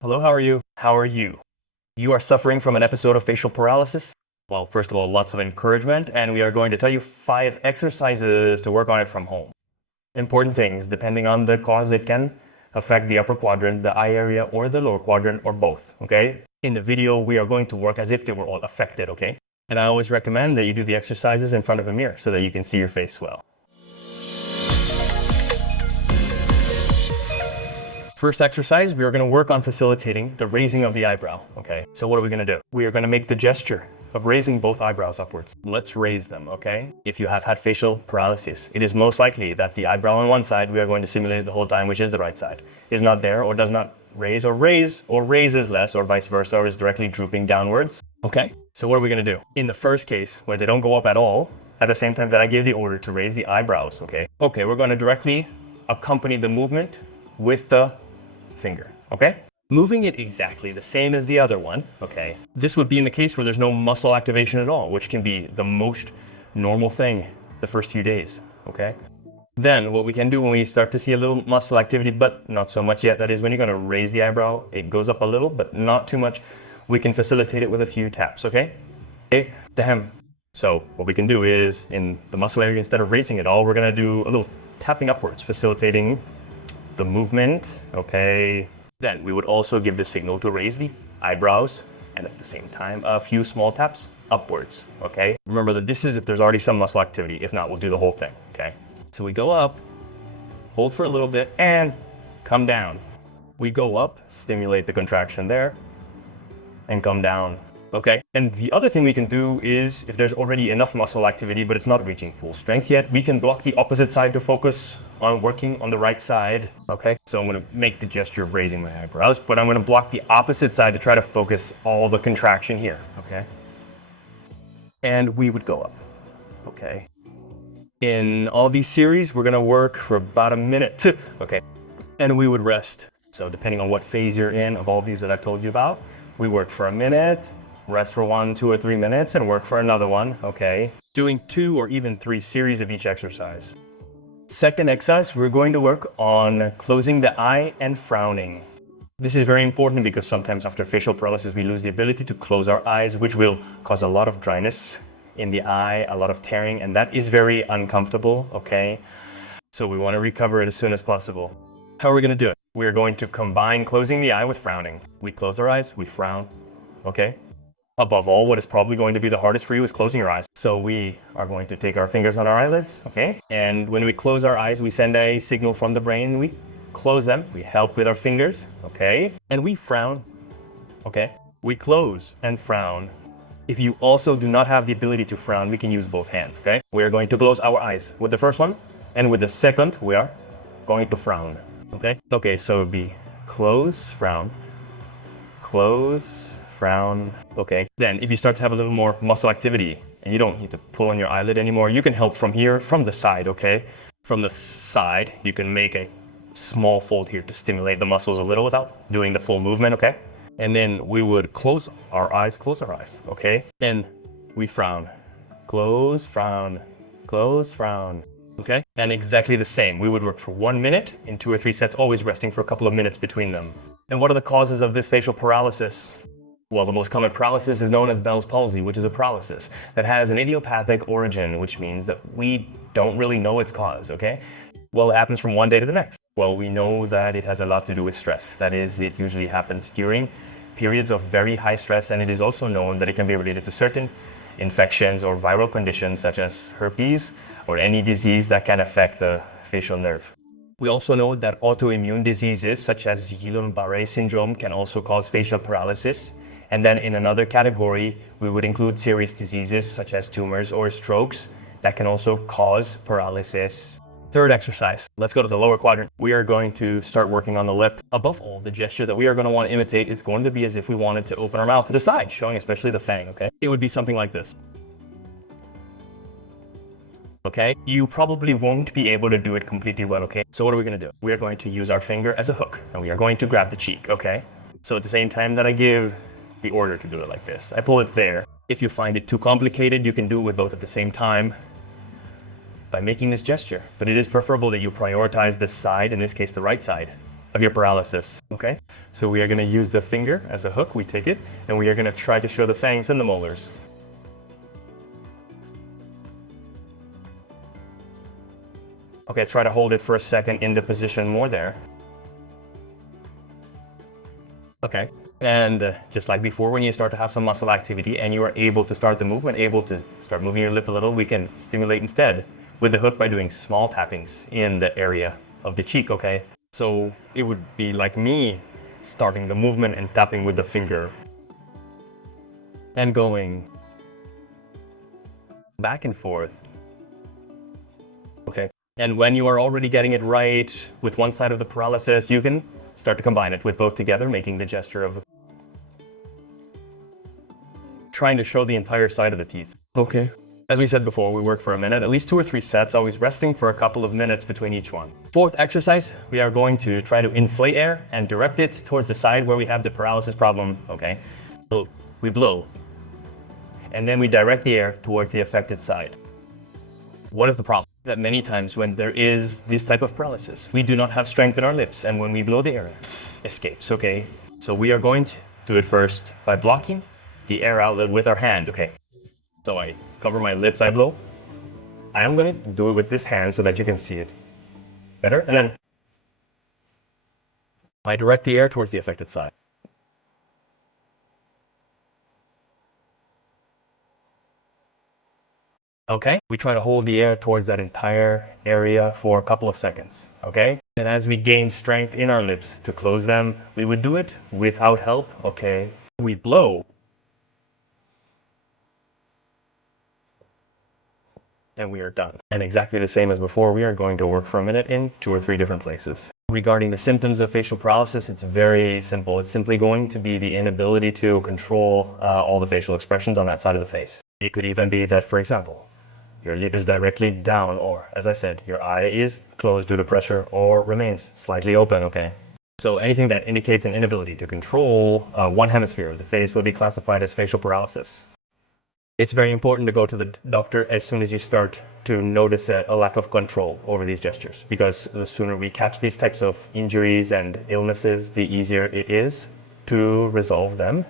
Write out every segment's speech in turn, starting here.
Hello, how are you? How are you? You are suffering from an episode of facial paralysis? Well, first of all, lots of encouragement, and we are going to tell you 5 exercises to work on it from home. Important things, depending on the cause, it can affect the upper quadrant, the eye area, or the lower quadrant, or both, okay? In the video, we are going to work as if they were all affected, okay? And I always recommend that you do the exercises in front of a mirror so that you can see your face well. First exercise, we are going to work on facilitating the raising of the eyebrow, okay? So what are we going to do? We are going to make the gesture of raising both eyebrows upwards. Let's raise them, okay? If you have had facial paralysis, it is most likely that the eyebrow on one side we are going to simulate the whole time, which is the right side, is not there or does not raise or raises less or vice versa or is directly drooping downwards, okay? So what are we going to do? In the first case, where they don't go up at all, at the same time that I give the order to raise the eyebrows, okay? Okay, we're going to directly accompany the movement with the finger, okay? Moving it exactly the same as the other one, okay? This would be in the case where there's no muscle activation at all, which can be the most normal thing the first few days, okay? Then what we can do when we start to see a little muscle activity, but not so much yet, that is when you're gonna raise the eyebrow, it goes up a little, but not too much. We can facilitate it with a few taps, okay? Okay, the hem. So what we can do is, in the muscle area, instead of raising it all, we're gonna do a little tapping upwards, facilitating the movement, okay? Then we would also give the signal to raise the eyebrows and at the same time a few small taps upwards, okay? Remember that this is if there's already some muscle activity. If not, we'll do the whole thing, okay? So we go up, hold for a little bit, and come down. We go up, stimulate the contraction there, and come down, okay? And the other thing we can do is, if there's already enough muscle activity but it's not reaching full strength yet, we can block the opposite side to focus on working on the right side, okay? So I'm gonna make the gesture of raising my eyebrows, but I'm gonna block the opposite side to try to focus all the contraction here, okay? And we would go up, okay? In all these series, we're gonna work for about a minute, okay? And we would rest. So depending on what phase you're in of all these that I've told you about, we work for a minute, rest for 1, 2, or 3 minutes, and work for another one, okay? Doing 2 or even 3 series of each exercise. Second exercise, we're going to work on closing the eye and frowning. This is very important because sometimes after facial paralysis, we lose the ability to close our eyes, which will cause a lot of dryness in the eye, a lot of tearing, and that is very uncomfortable, okay? So we want to recover it as soon as possible. How are we going to do it? We're going to combine closing the eye with frowning. We close our eyes, we frown, okay? Above all, what is probably going to be the hardest for you is closing your eyes. So we are going to take our fingers on our eyelids, okay? And when we close our eyes, we send a signal from the brain. We close them, we help with our fingers, okay? And we frown, okay? We close and frown. If you also do not have the ability to frown, we can use both hands, okay? We are going to close our eyes with the first one, and with the second, we are going to frown, okay? Okay, so it would be close, frown, close, frown, okay? Then if you start to have a little more muscle activity and you don't need to pull on your eyelid anymore, you can help from here, from the side, okay? From the side, you can make a small fold here to stimulate the muscles a little without doing the full movement, okay? And then we would close our eyes, okay? Then we frown, close, frown, okay? And exactly the same. We would work for 1 minute in 2 or 3 sets, always resting for a couple of minutes between them. And what are the causes of this facial paralysis? Well, the most common paralysis is known as Bell's palsy, which is a paralysis that has an idiopathic origin, which means that we don't really know its cause, okay? Well, it happens from one day to the next. Well, we know that it has a lot to do with stress. That is, it usually happens during periods of very high stress, and it is also known that it can be related to certain infections or viral conditions such as herpes or any disease that can affect the facial nerve. We also know that autoimmune diseases such as Guillain-Barré syndrome can also cause facial paralysis. And then in another category, we would include serious diseases such as tumors or strokes that can also cause paralysis. Third exercise, let's go to the lower quadrant. We are going to start working on the lip. Above all, the gesture that we are going to want to imitate is going to be as if we wanted to open our mouth to the side, showing especially the fang, okay? It would be something like this. Okay? You probably won't be able to do it completely well, okay? So what are we going to do? We are going to use our finger as a hook, and we are going to grab the cheek, okay? So at the same time that I give the order to do it like this, I pull it there. If you find it too complicated, you can do it with both at the same time by making this gesture. But it is preferable that you prioritize this side, in this case the right side, of your paralysis, okay? So we are going to use the finger as a hook, we take it, and we are going to try to show the fangs and the molars. Okay, try to hold it for a second in the position more there. Okay, and just like before, when you start to have some muscle activity and you are able to start the movement, able to start moving your lip a little, we can stimulate instead with the hook by doing small tappings in the area of the cheek, okay? So it would be like me starting the movement and tapping with the finger and going back and forth. Okay, and when you are already getting it right with one side of the paralysis, you can start to combine it with both together, making the gesture of trying to show the entire side of the teeth. Okay. As we said before, we work for a minute, at least 2 or 3 sets, always resting for a couple of minutes between each one. Fourth exercise, we are going to try to inflate air and direct it towards the side where we have the paralysis problem, okay? So we blow, and then we direct the air towards the affected side. What is the problem? That many times when there is this type of paralysis, we do not have strength in our lips, and when we blow, the air escapes, okay? So we are going to do it first by blocking the air outlet with our hand, okay? So I cover my lips, I blow. I am going to do it with this hand so that you can see it better. And then I direct the air towards the affected side. Okay, we try to hold the air towards that entire area for a couple of seconds, okay? And as we gain strength in our lips to close them, we would do it without help, okay? We blow. And we are done. And exactly the same as before, we are going to work for a minute in 2 or 3 different places. Regarding the symptoms of facial paralysis, it's very simple. It's simply going to be the inability to control all the facial expressions on that side of the face. It could even be that, for example, your lid is directly down, or as I said, your eye is closed due to pressure or remains slightly open, okay? So anything that indicates an inability to control one hemisphere of the face will be classified as facial paralysis. It's very important to go to the doctor as soon as you start to notice a lack of control over these gestures, because the sooner we catch these types of injuries and illnesses, the easier it is to resolve them.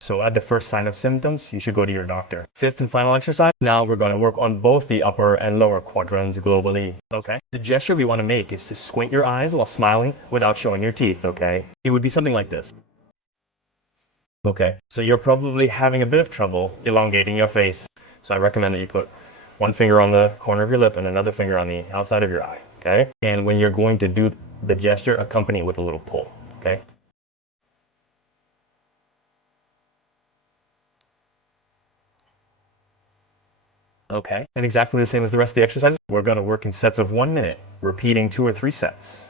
So at the first sign of symptoms, you should go to your doctor. Fifth and final exercise. Now we're going to work on both the upper and lower quadrants globally, okay? The gesture we want to make is to squint your eyes while smiling without showing your teeth, okay? It would be something like this. Okay, so you're probably having a bit of trouble elongating your face. So I recommend that you put one finger on the corner of your lip and another finger on the outside of your eye, okay? And when you're going to do the gesture, accompany it with a little pull, okay? Okay, and exactly the same as the rest of the exercises, we're going to work in sets of 1 minute, repeating 2 or 3 sets.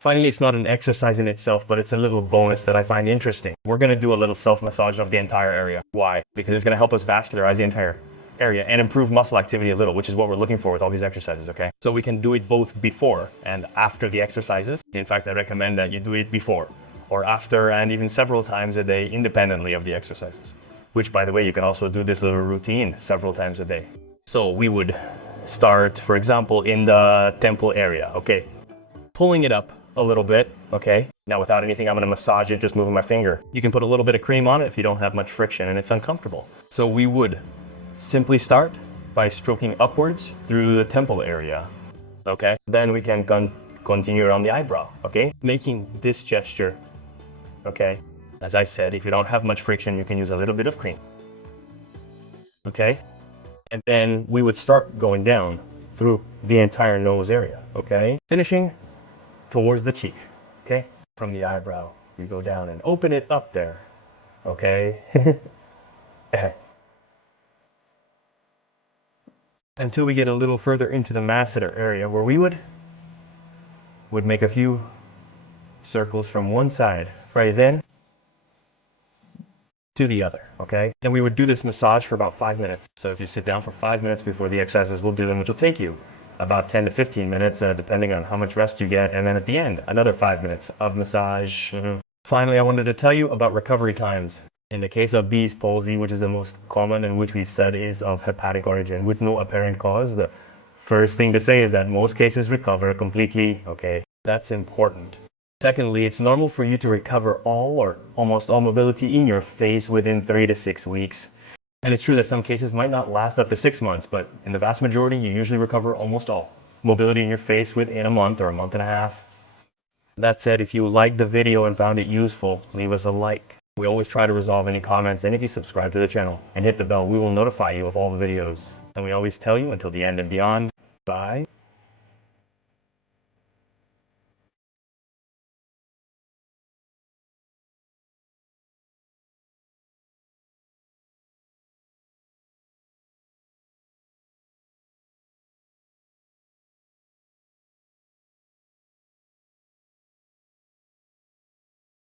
Finally, it's not an exercise in itself, but it's a little bonus that I find interesting. We're going to do a little self-massage of the entire area. Why? Because it's going to help us vascularize the entire area and improve muscle activity a little, which is what we're looking for with all these exercises, okay? So we can do it both before and after the exercises. In fact, I recommend that you do it before or after and even several times a day independently of the exercises. Which, by the way, you can also do this little routine several times a day. So we would start, for example, in the temple area, okay? Pulling it up a little bit, okay? Now without anything, I'm gonna massage it, just moving my finger. You can put a little bit of cream on it if you don't have much friction and it's uncomfortable. So we would simply start by stroking upwards through the temple area, okay? Then we can continue around the eyebrow, okay? Making this gesture, okay? As I said, if you don't have much friction, you can use a little bit of cream, okay? And then we would start going down through the entire nose area, okay? Finishing towards the cheek, okay? From the eyebrow, you go down and open it up there, okay? Until we get a little further into the masseter area where we would make a few circles from one side, phrase in, to the other, okay? And we would do this massage for about 5 minutes. So if you sit down for 5 minutes before the exercises, we'll do them, which will take you about 10 to 15 minutes, depending on how much rest you get. And then at the end, another 5 minutes of massage. Finally, I wanted to tell you about recovery times. In the case of Bee's palsy, which is the most common and which we've said is of hepatic origin with no apparent cause, the first thing to say is that most cases recover completely, okay? That's important. Secondly, it's normal for you to recover all or almost all mobility in your face within 3 to 6 weeks. And it's true that some cases might not last up to 6 months, but in the vast majority, you usually recover almost all mobility in your face within a month or a month and a half. That said, if you liked the video and found it useful, leave us a like. We always try to resolve any comments, and if you subscribe to the channel and hit the bell, we will notify you of all the videos. And we always tell you, until the end and beyond, bye.